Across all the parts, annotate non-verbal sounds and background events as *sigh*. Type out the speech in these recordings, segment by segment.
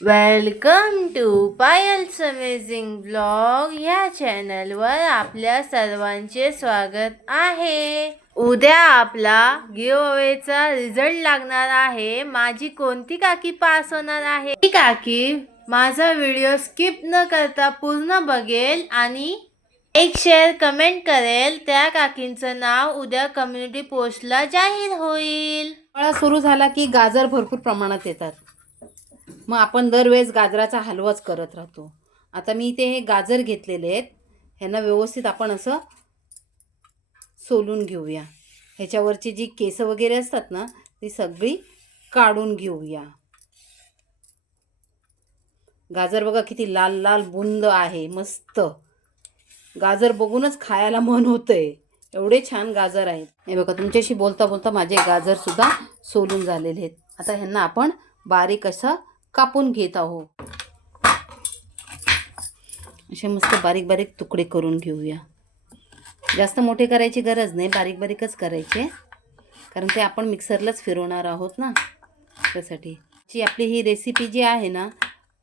Welcome to Payal's amazing blog ह्या चॅनलवर आपल्या सर्वांचे स्वागत आहे. उद्या आपला गिव अवेचा रिझल्ट लागणार आहे. माझी कोणती काकी पास होणार आहे? ती काकी माझा व्हिडिओ स्किप न करता पूर्ण बघेल आणि एक शेअर कमेंट करेल. त्या काकींचं नाव उद्या कम्युनिटी पोस्टला जाहीर होईल. सुरू झाला की गाजर भरपूर प्रमाणात येतात. मग आपण दरवेळेस गाजराचा हलवाच करत राहतो. आता मी इथे हे गाजर घेतलेले आहेत. ह्यांना व्यवस्थित आपण असं सोलून घेऊया. ह्याच्यावरची जी केस वगैरे असतात ना ती सगळी काढून घेऊया. गाजर बघा किती लाल लाल बुंद आहे मस्त. गाजर बघूनच खायला मन होतंय. एवढे छान गाजर आहेत. हे बघा तुमच्याशी बोलता बोलता माझे गाजरसुद्धा सोलून झालेले आहेत. आता ह्यांना आपण बारीक असं कापून घेत आहोत असे मस्त बारीक बारीक तुकडे करून घेऊया. जास्त मोठे करायची गरज नाही बारीक बारीकच करायचे. कारण ते आपण मिक्सरलाच फिरवणार आहोत ना. त्यासाठी. जी आपली ही रेसिपी जी आहे ना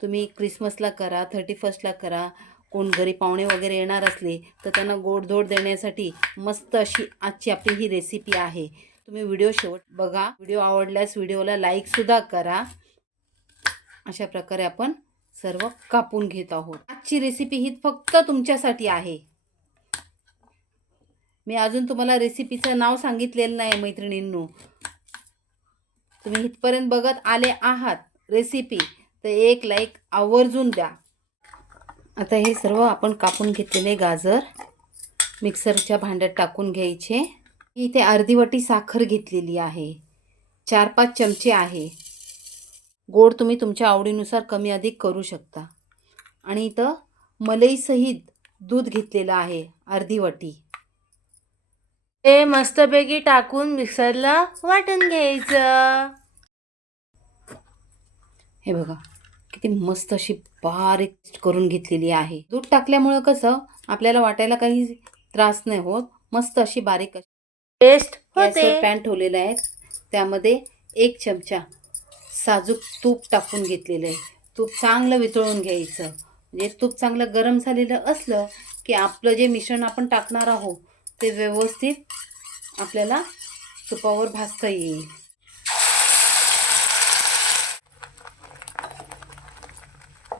तुम्ही क्रिसमसला करा थर्टी फर्स्टला करा कोण घरी पाहुणे वगैरे येणार असले तर त्यांना गोडधोड देण्यासाठी मस्त अशी आजची आपली ही रेसिपी आहे. तुम्ही व्हिडिओ शेवट बघा. व्हिडिओ आवडल्यास व्हिडिओला लाईकसुद्धा करा. अशा प्रकारे आपण सर्व कापून घेत आहोत. आजची रेसिपी ही फक्त तुमच्यासाठी आहे. मी अजून तुम्हाला रेसिपीचं नाव सांगितलेलं नाही मैत्रिणींनो. तुम्ही इथपर्यंत बघत आले आहात रेसिपी तर एक लाईक आवर्जून द्या. आता हे सर्व आपण कापून घेतलेले गाजर मिक्सरच्या भांड्यात टाकून घ्यायचे. इथे अर्धी वाटी साखर घेतलेली आहे. चार पाच चमचे आहे. गोड तुम्ही तुमच्या आवडीनुसार कमी अधिक करू शकता. आणि इथं मलईसहित दूध घेतलेलं आहे अर्धी वाटी. ते मस्तपैकी टाकून मिक्सरला वाटून घ्यायचं. हे बघा किती मस्त अशी बारीक करून घेतलेली आहे. दूध टाकल्यामुळं कसं आपल्याला वाटायला काही त्रास नाही होत मस्त अशी बारीक टेस्ट पॅन ठेवलेला आहे. त्यामध्ये एक चमचा साजूक तूप टाकून घेतलेलं आहे. तूप चांगलं वितळून घ्यायचं. म्हणजे तूप चांगलं गरम झालेलं असलं की आपलं जे मिश्रण आपण टाकणार आहोत ते व्यवस्थित आपल्याला तुपावर भाजता येईल.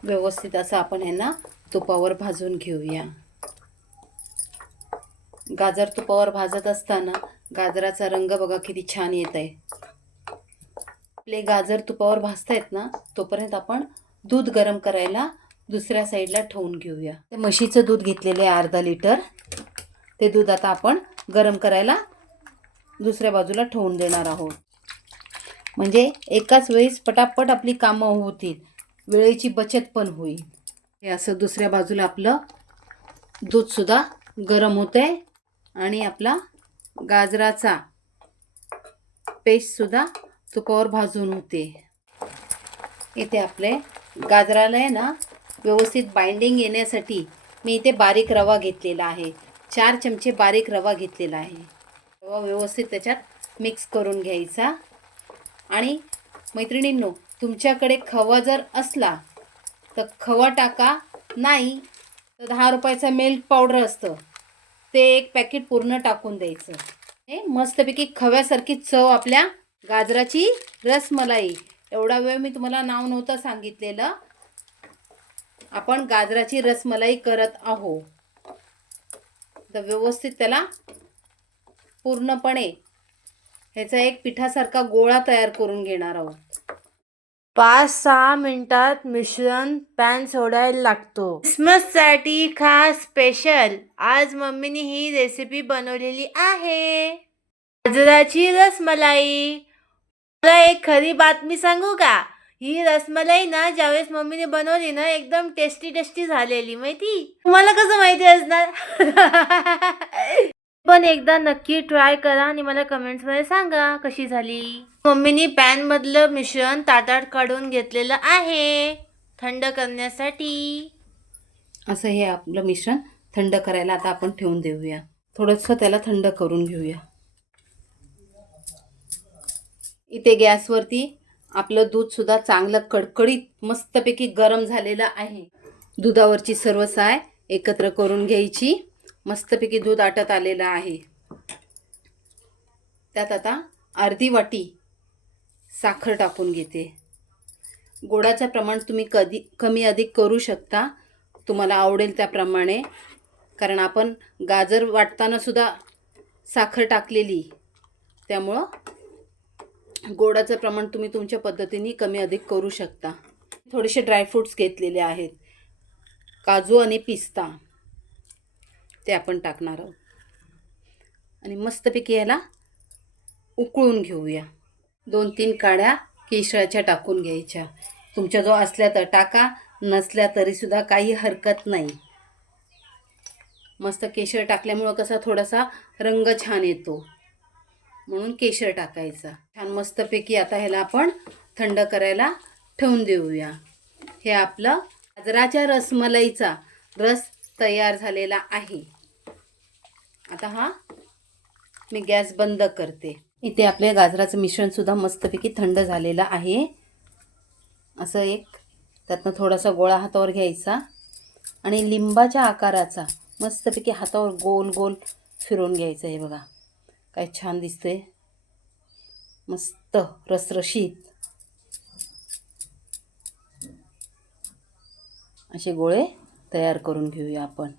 व्यवस्थित असं आपण ह्यांना तुपावर भाजून घेऊया. गाजर तुपावर भाजत असताना गाजराचा रंग बघा किती छान येत आहे आपले गाजर तुपावर भाजतायत ना तोपर्यंत आपण दूध गरम करायला दुसऱ्या साईडला ठेवून घेऊया. ते म्हशीचं दूध घेतलेलं आहे अर्धा लिटर. ते दूध आता आपण गरम करायला दुसऱ्या बाजूला ठेवून देणार आहोत. म्हणजे एकाच वेळेस पटापट आपली कामं होतील. वेळेची बचत पण होईल. हे असं दुसऱ्या बाजूला आपलं दूधसुद्धा गरम होतं आहे आणि आपला गाजराचा पेस्टसुद्धा तुपावर भाजून होते. इथे आपले गाजराला आहे ना व्यवस्थित बाइंडिंग येण्यासाठी मी इथे बारीक रवा घेतलेला आहे. चार चमचे बारीक रवा घेतलेला आहे. रवा व्यवस्थित त्याच्यात मिक्स करून घ्यायचा. आणि मैत्रिणींनो तुमच्याकडे खवा जर असला तर खवा टाका. नाही तर दहा रुपयाचा मिल्क पावडर असतं. ते एक पॅकेट पूर्ण टाकून द्यायचं. हे मस्तपैकी खव्यासारखी चव आपल्या गाजराची रसमलाई. एवढा वेळ मी तुम्हाला नाव नव्हतं सांगितलेलं. आपण गाजराची रसमलाई करत आहो. तर व्यवस्थित त्याला पूर्णपणे ह्याचा एक पिठासारखा गोळा तयार करून घेणार आहोत. पाच सहा मिनिटात मिश्रण पॅन सोडायला लागतो. क्रिसमससाठी खास स्पेशल. आज मम्मीने ही रेसिपी बनवलेली आहे. गाजराची रसमलाई. तुला एक खरी बातमी सांगू का? ही रसमलाई ना ज्यावेळेस मम्मीने बनवली ना एकदम टेस्टी टेस्टी झालेली माहिती? तुम्हाला कसं माहिती असणार? *laughs* पण एकदा नक्की ट्राय करा आणि मला कमेंट्समध्ये सांगा कशी झाली. मम्मीनी पॅन मधलं मिश्रण ताटात काढून घेतलेलं आहे. थंड करण्यासाठी. असं हे आपलं मिश्रण थंड करायला आता आपण ठेवून देऊया. थोडंसं त्याला थंड करून घेऊया. इथे गॅसवरती आपलं दूधसुद्धा चांगलं कडकडीत मस्तपैकी गरम झालेलं आहे. दुधावरची सर्व साय एकत्र करून घ्यायची. मस्तपैकी दूध आटत आलेलं आहे. त्यात आता अर्धी वाटी साखर टाकून घेते. गोडाचं प्रमाण तुम्ही कधी कमी अधिक करू शकता. तुम्हाला आवडेल त्याप्रमाणे. कारण आपण गाजर वाटतानासुद्धा साखर टाकलेली. त्यामुळं गोडाचं प्रमाण तुम्ही तुमच्या पद्धतीने कमी अधिक करू शकता. थोडेसे ड्रायफ्रूट्स घेतलेले आहेत. काजू आणि पिस्ता. ते आपण टाकणार आहोत. आणि मस्तपैकी याला उकळून घेऊया. दोन तीन काड्या केशळाच्या टाकून घ्यायच्या. तुमच्या जो असल्या तर टाका नसल्या तरीसुद्धा काही हरकत नाही. मस्त केशर टाकल्यामुळं कसा थोडासा रंग छान येतो. म्हणून केशर टाकायचा. छान मस्तपैकी आता ह्याला आपण थंड करायला ठेवून देऊया. हे आपलं गाजराच्या रसमलाईचा रस तयार झालेला आहे. आता हा मी गॅस बंद करते. इथे आपल्या गाजराचं मिश्रणसुद्धा मस्तपैकी थंड झालेलं आहे. असं एक त्यातनं थोडासा गोळा हातावर घ्यायचा आणि लिंबाच्या आकाराचा मस्तपैकी हातावर गोल गोल फिरवून घ्यायचं आहे बघा. काय छान दिसते मस्त रसरशीत असे गोळे तयार करून घेऊया आपण.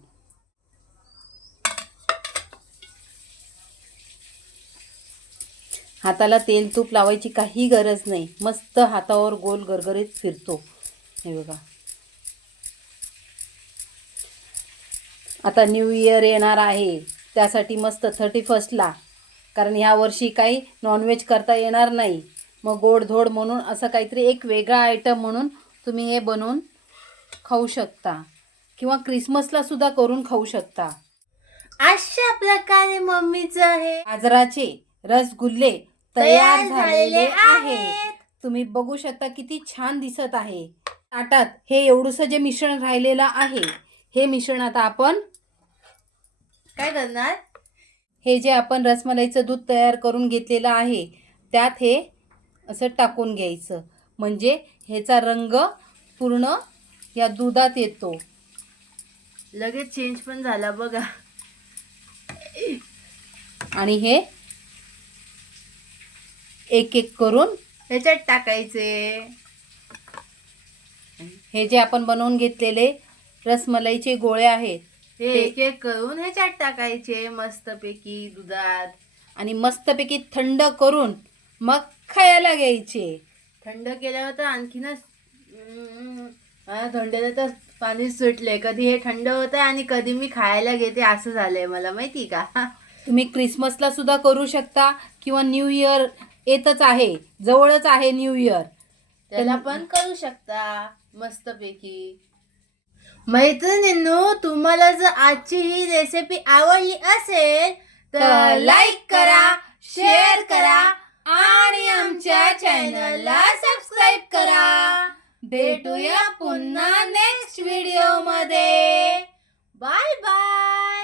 हाताला तेल तूप लावायची काही गरज नाही. मस्त हातावर गोल गरगरीत फिरतो. हे बघा. आता न्यू इयर येणार आहे. त्यासाठी मस्त थर्टी फर्स्टला कारण ह्या वर्षी काही नॉनव्हेज करता येणार नाही. मग गोडधोड म्हणून असं काहीतरी एक वेगळा आयटम म्हणून तुम्ही हे बनवून खाऊ शकता. किंवा क्रिसमसला सुद्धा करून खाऊ शकता. अशा प्रकारे मम्मीचं हे गाजराचे रसगुल्ले तयार झालेले आहेत. तुम्ही बघू शकता किती छान दिसत आहे. ताटात हे एवढंसं जे मिश्रण राहिलेलं आहे हे मिश्रण आता आपण काय करणार? हे जे आपण रसमलाईचं दूध तयार करून घेतलेलं आहे त्यात हे असं टाकून घ्यायचं. म्हणजे ह्याचा रंग पूर्ण या दुधात येतो. लगेच चेंज पण झाला बघा. आणि हे एक एक करून ह्याच्यात टाकायचे. हे जे आपण बनवून घेतलेले रसमलाईचे गोळे आहेत हे एक एक करून ह्याच्यात टाकायचे मस्तपैकी दुधात. आणि मस्तपैकी थंड करून मग खायला घ्यायचे. थंड केल्यावर तर आणखीनच थंडीला तर पाणी सुटले कधी हे थंड होतं आणि कधी मी खायला घेते असं झालंय मला माहिती का? तुम्ही क्रिसमसला सुद्धा करू शकता किंवा न्यू इयर येतच आहे जवळच आहे न्यू इयर. त्याला पण करू शकता मस्तपैकी. मैत्रिणींनो तुम्हाला जर आजची ही रेसिपी आवडली असेल तर लाईक करा शेअर करा आणि आमच्या चॅनलला सबस्क्राईब करा. भेटूया पुन्हा नेक्स्ट व्हिडिओमध्ये. Bye bye